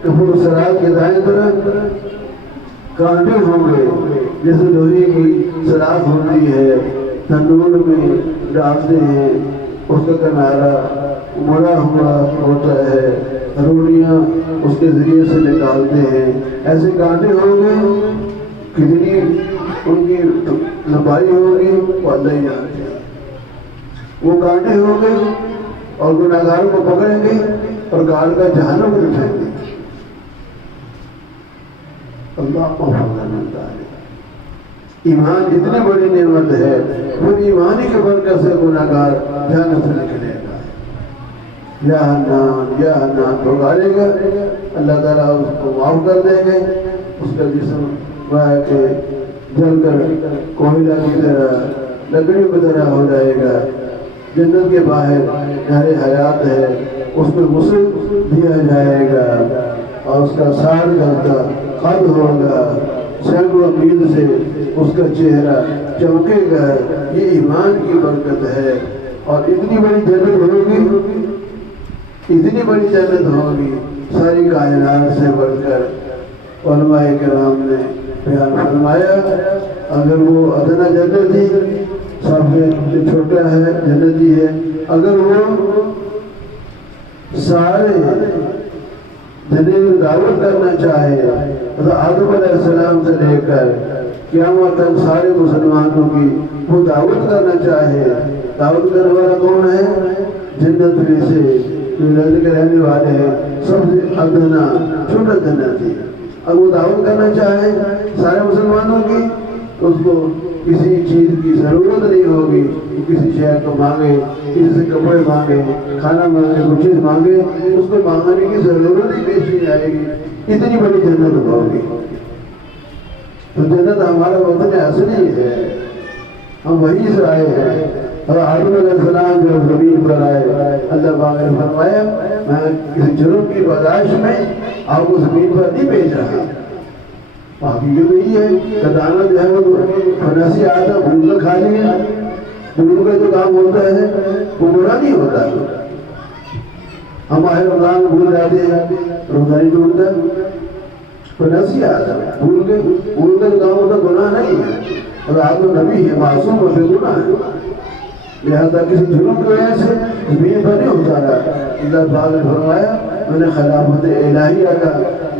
کپور سرات کے دائیں طرف کانٹے ہوں گے، جیسے لوہے کی سلاخ ہوتی ہے، تندور میں ڈالتے ہیں، اس کا کنارہ مڑا ہوا ہوتا ہے، روٹیاں اس کے ذریعے سے نکالتے ہیں، ایسے کانٹے ہوں گے، کتنی ان کی لمبائی ہوگی وہ اللہ ہی جانتے ہیں۔ وہ کانٹے ہوں گے اور گناہگاروں کو پکڑیں گے اور گال کا جہنم میں پھینک دیں گے۔ اللہ کو ملتا ہے۔ ایمان اتنی بڑی نعمت ہے، وہ ایمان ہی کے برکت سے گناہگار جہنم سے نکلے گا۔ یا حنان یا حنان پکارے گا، اللہ تعالیٰ اس کو معاف کر دیں گے، اس کا جسم گویا کہ جل کر کوئلہ کی طرح لکڑیوں کی طرح ہو جائے گا۔ جنت کے باہر نہر حیات ہے، اس میں غسل دیا جائے گا اور اس کا سار جلتا خط ہوگا، سینکڑوں میل سے اس کا چہرہ چمکے گا۔ یہ ایمان کی برکت ہے۔ اور اتنی بڑی جنت ہوگی، اتنی بڑی جنت ہوگی، ساری کائنات سے بڑھ کر علماء کرام نے بیان فرمایا، اگر وہ ادنا جنتی سب سے چھوٹا ہے جنتی ہے، اگر وہ سارے جنت دعوت کرنا چاہے تو آدم علیہ السلام سے لے کر قیامت تک سارے مسلمانوں کی وہ دعوت کرنا چاہے، دعوت کرنے والا کون ہے؟ جنت میں سے جو جنت کے رہنے والے ہیں، سب سے ادنا چھوٹا جنتی۔ اب وہ دعوت کرنا چاہے سارے مسلمانوں کی، اس کو کسی چیز کی ضرورت نہیں ہوگی، کسی شہر کو مانگے، کسی سے کپڑے مانگے، کھانا مانگے، کچھ چیز مانگے، اس کو مانگنے کی ضرورت ہی پیش نہیں آئے گی۔ اتنی بڑی جنت ہوگی۔ تو جنت ہمارا وطن اصلی ہے، ہم وہیں سے آئے ہیں۔ اور آدم علیہ السلام جب زمین پر آئے، اللہ پاک نے فرمایا میں کسی جرم کی پاداش میں آپ کو زمین پر نہیں بھیج رہا۔ حقیقت یہی ہے کہ دانا جو ہے وہ فناسی آتا بھول کر کھا لیا، بھول کا جو کام ہوتا ہے وہ برا نہیں ہوتا۔ ہم آئے رمضان بھول جاتے ہیں، روزہ نہیں ٹوٹتا، فناسی آتا بھول کا جو کام ہوتا گناہ نہیں ہے، اور آپ تو نبی ہے، معصوم اور بے گناہ ہے، لہذا کسی جرم کی وجہ سے زمین پر نہیں اتارا۔ اللہ پاک نے فرمایا میں نے خلافت الہیہ کا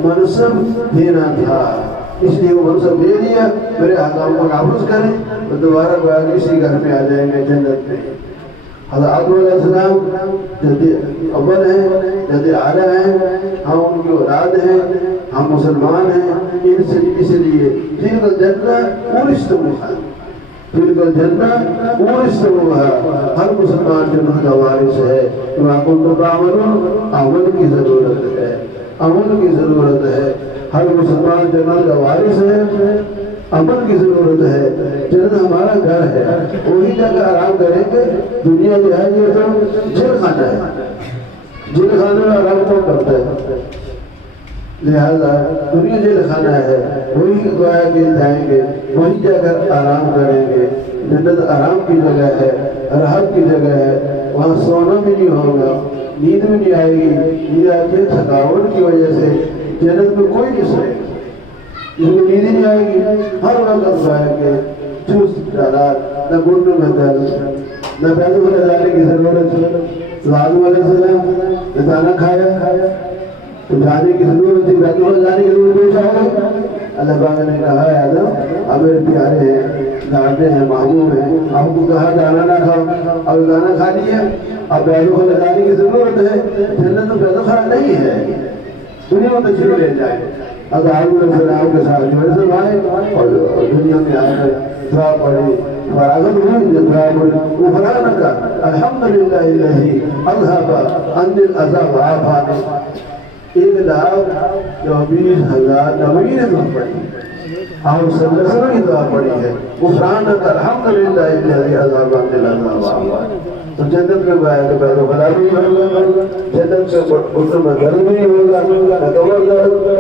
منصب دینا تھا، اس لیے وہ منصب دے دیا، میرے احکام کو نافذ کریں تو دوبارہ گویا کسی گھر میں آ جائیں گے جنت میں۔ حضرت آدم علیہ السلام جد اول ہیں، جد اعلیٰ ہیں، ہم ان کی اولاد ہیں، ہم مسلمان ہیں، اس لیے تلک الجنہ اورثتموہا، تلک الجنہ اورثتموہا، ہر مسلمان جنت کا وارث ہے۔ بما کنتم تعملون، عمل کی ضرورت ہے، عمل کی ضرورت ہے، ہر مسلمان جنت کا وارث ہے، عمل کی ضرورت ہے۔ جنت ہمارا گھر ہے، وہی جگہ آرام کریں گے۔ دنیا جو ہے یہ تو جیل خانہ ہے، جیل خانے میں آرام کون کرتا ہے؟ لہذا دنیا جیل خانہ ہے، وہی گویا کہ جائیں گے، وہی جگہ آرام کریں گے۔ جنت آرام کی جگہ ہے، راحت کی جگہ ہے، وہاں سونا بھی نہیں ہوگا، نیند بھی نہیں آئے گی، نیند آتی ہے تھکاوٹ کی وجہ سے، جنت میں کوئی نہیں سوئے گا، اس میں نیند نہیں آئے گی، ہر وقت ہے کہ چست حالات، نہ گھٹنوں میں درد، نہ پیدوں میں جانے کی ضرورت ہے۔ تو آدم علیہ السلام نے دانا کھایا تو جانے کی ضرورت تھی، پیدوں میں جانے کی ضرورت پیش آ گئی۔ اللہ پاک نے کہا ہے آدم آپ میرے پیارے ہیں، ڈانٹے ہیں، محبوب ہیں، آپ کو کہا دانا نہ کھاؤ، اب دانا کھا لیا، اب پیدوں میں جانے کی ضرورت ہے۔ جنت میں پیدوں خراب نہیں ہے، دنیا میں تشریف لے جائے۔ اب آدم علیہ السلام کے ساتھ جوڑے سے آئے اور دنیا میں آ کر دعا پڑھی، فراغت ہوئی، دعا پڑھی، غفرانک الحمدللہ الذی اذھب عنی الاذی وعافانی۔ 1,24,000 نبی نے دعا پڑھی، آپ صلی اللہ علیہ وسلم کی دعا پڑھی ہے، غفرانک الحمدللہ الذی اذھب عنی الاذی وعافانی۔ تو جنت میں گیا تو پیدا خدا بھی ہوگا، جنت میں گھٹنوں میں درد بھی ہوگا، نہ کمر درد،